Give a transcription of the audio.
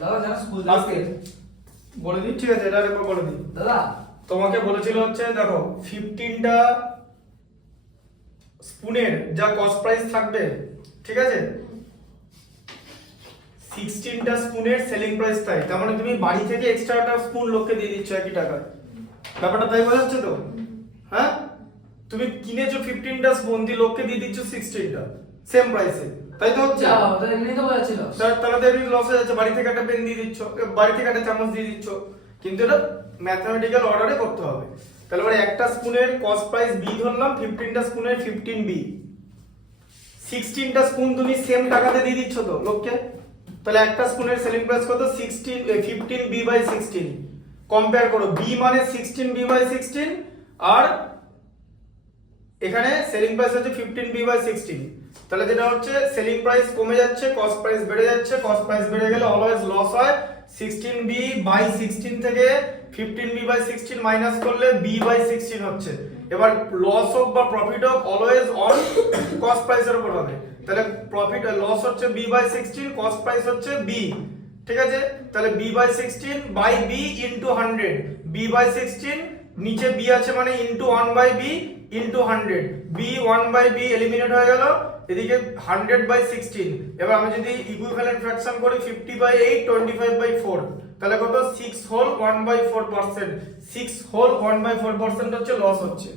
দাদা জানা স্কুল আজকে বলে দিই, ঠিক আছে, এটার উপর বলে দিই। দাদা তোমাকে বলেছিল হচ্ছে দেখো 15টা স্পুনের যা কস্ট প্রাইস থাকবে, ঠিক আছে, 16টা স্পুনের সেলিং প্রাইস তাই, তার মানে তুমি বাড়ি থেকে এক্সট্রা একটা স্পুন লোককে দিয়ে দিচ্ছ একই টাকায়। ব্যাপারটা তাই বোঝা যাচ্ছে তো? হ্যাঁ, তুমি কিনেছো 15টা স্পুন, দিয়ে লোককে দিয়ে দিচ্ছ 16টা সেম প্রাইসে, তাই তো হচ্ছে? যাও দাদা এমনি তো বোঝা ছিল। তাহলে তো এমনি লস হয়ে যাচ্ছে। বাড়ি থেকে একটা পেন দিয়ে দিচ্ছ, বাড়ি থেকে একটা চামচ দিয়ে দিচ্ছ, কিন্তু এটা ম্যাথমেটিক্যাল অর্ডারে করতে হবে। তাহলে মানে একটা স্পুনের কস্ট প্রাইস বি ধরলাম, 15টা স্পুনের 15 বি, 16টা স্পুন তুমি সেম টাকাতে দিয়ে দিচ্ছ তো লোককে, তাহলে একটা স্পুনের সেলিং প্রাইস কত? 15 বি বাই 16। কম্পেয়ার করো, বি মানে 16 বি বাই 16 আর এখানে সেলিং প্রাইস হচ্ছে 15 বি বাই 16। তাহলে যেটা হচ্ছে সেলিং প্রাইস কমে যাচ্ছে, কস্ট প্রাইস বেড়ে যাচ্ছে, কস্ট প্রাইস বেড়ে গেলে অলওয়েজ লস হয়। 16 বি বাই 16 থেকে 15 বি বাই 16 মাইনাস করলে বি বাই 16 হচ্ছে। এবার লস হোক বা প্রফিট হোক অলওয়েজ অন কস্ট প্রাইসের উপর হবে। তাহলে প্রফিট লস হচ্ছে বি বাই 16, কস্ট প্রাইস হচ্ছে বি, ঠিক আছে। তাহলে B by 16 by B into 100, B by 16 নিচে বি আছে মানে into 1 by B into 100, B 1 by B eliminate হয়ে গেল, এদিকে 100 বাই 16। এবার আমি যদি ইকুইভ্যালেন্ট ফ্র্যাকশন করি 50 বাই 8 25 বাই 4, তাহলে কত? 6 হোল 1/4%, 6 হোল 1/4% হচ্ছে লস হচ্ছে।